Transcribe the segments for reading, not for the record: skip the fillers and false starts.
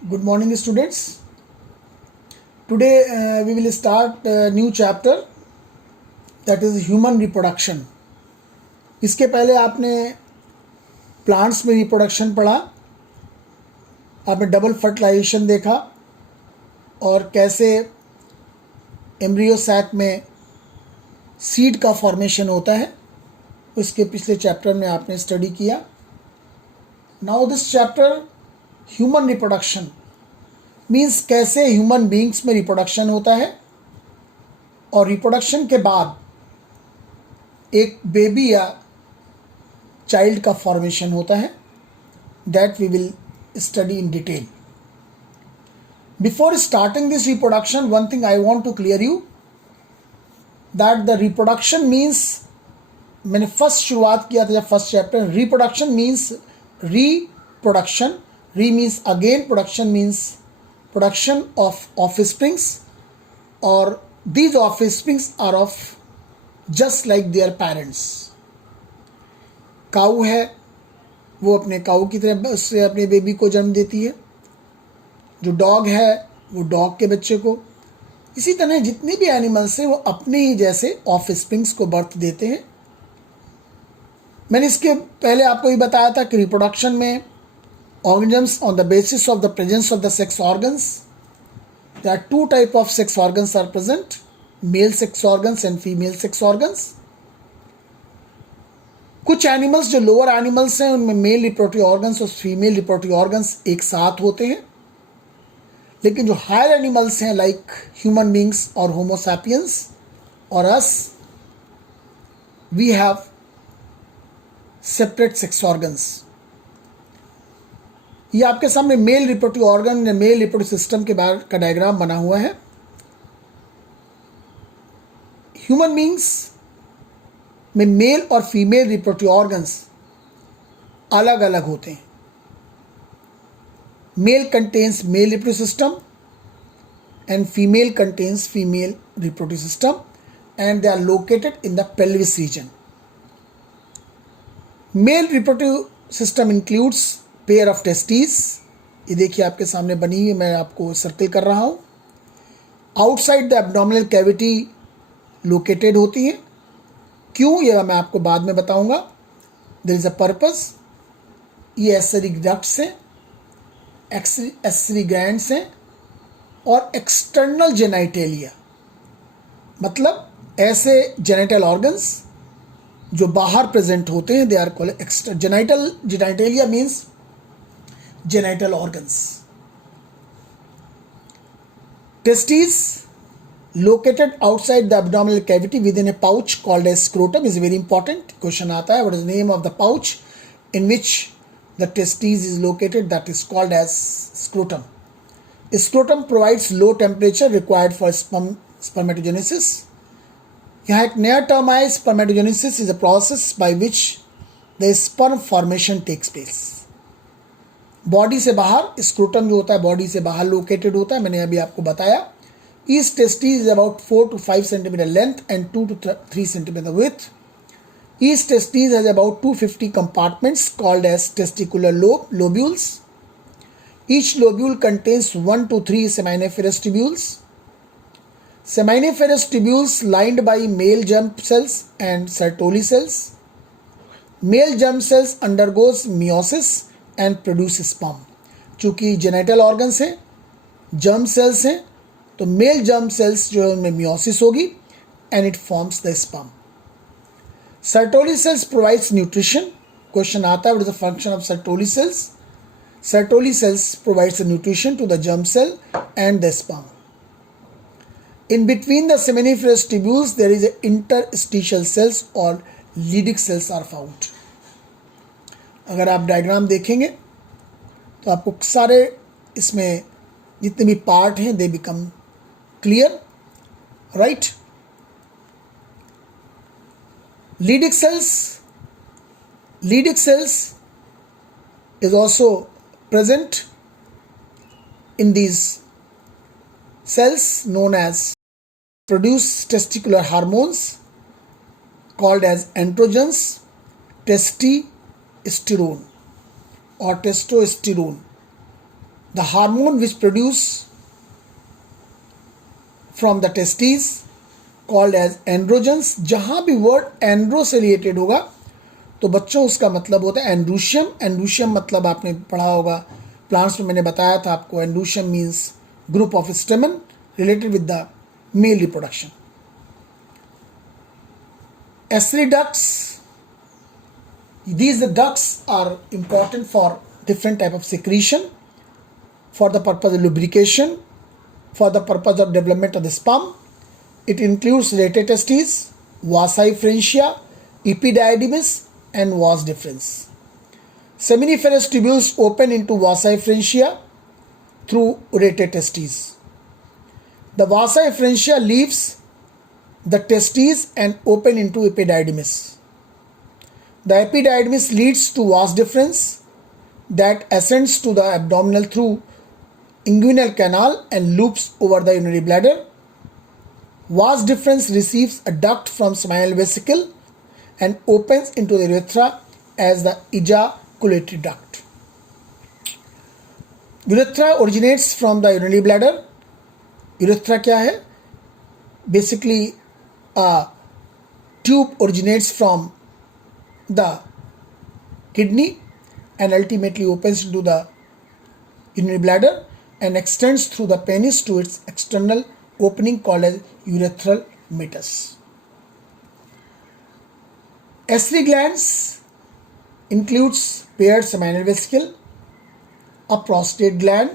Good morning, students. Today we will start a new chapter, that is human reproduction. इसके पहले आपने plants में reproduction पढ़ा, आपने डबल फर्टिलाइजेशन देखा और कैसे एम्ब्रियो सैक में सीड का फॉर्मेशन होता है, उसके पिछले चैप्टर में आपने स्टडी किया. Now this chapter human reproduction means कैसे ह्यूमन बींग्स में रिप्रोडक्शन होता है और रिप्रोडक्शन के बाद एक बेबी या चाइल्ड का फॉर्मेशन होता है. That we will study in detail. Before starting this reproduction, one thing I want to clear you that the reproduction means, मैंने फर्स्ट शुरुआत किया था जब first chapter, reproduction means reproduction. Re means again, production means production of offsprings, or these offsprings are of just like their parents. काऊ है, वो अपने काऊ की तरह उससे अपने बेबी को जन्म देती है. जो डॉग है वो डॉग के बच्चे को. इसी तरह जितने भी एनिमल्स हैं वो अपने ही जैसे ऑफस्प्रिंग्स को बर्थ देते हैं. मैंने इसके पहले आपको ये बताया था कि रिप्रोडक्शन में organisms on the basis of the presence of the sex organs. There are two type of sex organs are present, male sex organs and female sex organs. कुछ एनिमल्स जो लोअर एनिमल्स हैं उनमें male reproductive organs और female reproductive organs एक साथ होते हैं, लेकिन जो हायर एनिमल्स हैं लाइक ह्यूमन बींग्स और होमो सैपियंस और us, we have separate sex organs. ये आपके सामने मेल रिप्रोडक्टिव ऑर्गन या मेल रिप्रोडक्टिव सिस्टम के बारे का डायग्राम बना हुआ है. ह्यूमन बींग्स में मेल और फीमेल रिप्रोडक्टिव ऑर्गन्स अलग अलग होते हैं. Male contains mail reproductive system and female contains female reproductive system and they are located in the pelvis region. Male reproductive system includes pair of testis. ये देखिए आपके सामने बनी हुई, मैं आपको सर्कल कर रहा हूँ. Outside the abdominal cavity located होती हैं. क्यों, ये मैं आपको बाद में बताऊंगा. There is a purpose. ये एसरी डक्ट्स हैं, एसरी ग्लैंड्स हैं और एक्सटर्नल जेनाइटेलिया, मतलब ऐसे जेनिटल ऑर्गन्स जो बाहर प्रेजेंट होते हैं, they are called external. Genitalia means genital organs. Testes located outside the abdominal cavity within a pouch called as scrotum is very important. Question आता है, what is the name of the pouch in which the testes is located? That is called as scrotum. Scrotum provides low temperature required for spermatogenesis. यहाँ एक नया term आया, spermatogenesis is a process by which the sperm formation takes place. Body से बाहर scrotum जो होता है body से बाहर लोकेटेड होता है, मैंने अभी आपको बताया. Each testis is about 4 to 5 centimetre length and 2 to 3 centimetre with. Each testis has about 250 compartments called as testicular lobules. Each lobule contains 1 to 3 seminiferous tubules. Seminiferous tubules lined by male germ cells and Sertoli cells. Male germ cells undergoes meiosis and produce sperm. चूँकि genital organs हैं, germ cells हैं, तो male germ cells जो है उनमें meiosis होगी and it forms the sperm. Sertoli cells provides nutrition. Question आता है, what is the function of Sertoli cells? Sertoli cells provides nutrition to the germ cell and the sperm. In between the seminiferous tubules there is a interstitial cells or Leydig cells are found. अगर आप diagram देखेंगे तो आपको सारे इसमें जितने भी part हैं they become clear, right. Leydig cells is also present in these cells known as produce testicular hormones called as androgens, testosterone or testosterone. the hormone which produce from the testes called as androgens. जहां भी word Andrew से related होगा तो बच्चों उसका मतलब होता है एंड्रूशियम. एंड्रूशियम मतलब आपने पढ़ा होगा प्लांट्स में, मैंने बताया था आपको. Androecium means group of stamen related with the male reproduction. Accessory ducts, these ducts are important for different type of secretion, for the purpose of lubrication, for the purpose of development of the sperm. It includes lateral testes, vasa efferentia, epididymis and vas deferens. Seminiferous tubules open into vasa efferentia through lateral testes. The vasa efferentia leaves the testes and open into epididymis. The epididymis leads to vas deferens that ascends to the abdominal through inguinal canal and loops over the urinary bladder. Vas deferens receives a duct from seminal vesicle and opens into the urethra as the ejaculatory duct. Urethra originates from the urinary bladder. Urethra क्या है? Basically a tube originates from the kidney and ultimately opens into the urinary bladder and extends through the penis to its external opening called as urethral meatus. Accessory glands includes paired seminal vesicle, a prostate gland,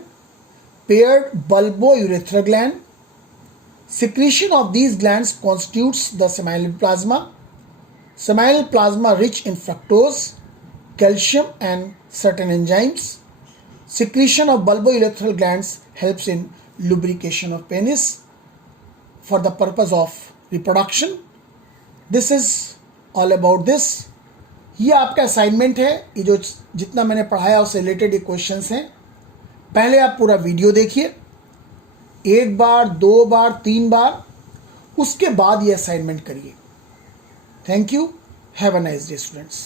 paired bulbourethral gland. Secretion of these glands constitutes the seminal plasma. Seminal plasma rich in fructose, calcium and certain enzymes. Secretion of bulbourethral glands helps in lubrication of penis for the purpose of reproduction. This is all about this. ये आपका assignment है. ये जो जितना मैंने पढ़ाया उससे related ये क्वेश्चंस हैं. पहले आप पूरा वीडियो देखिए, एक बार, दो बार, तीन बार, उसके बाद ये असाइनमेंट करिए. Thank you. Have a nice day students.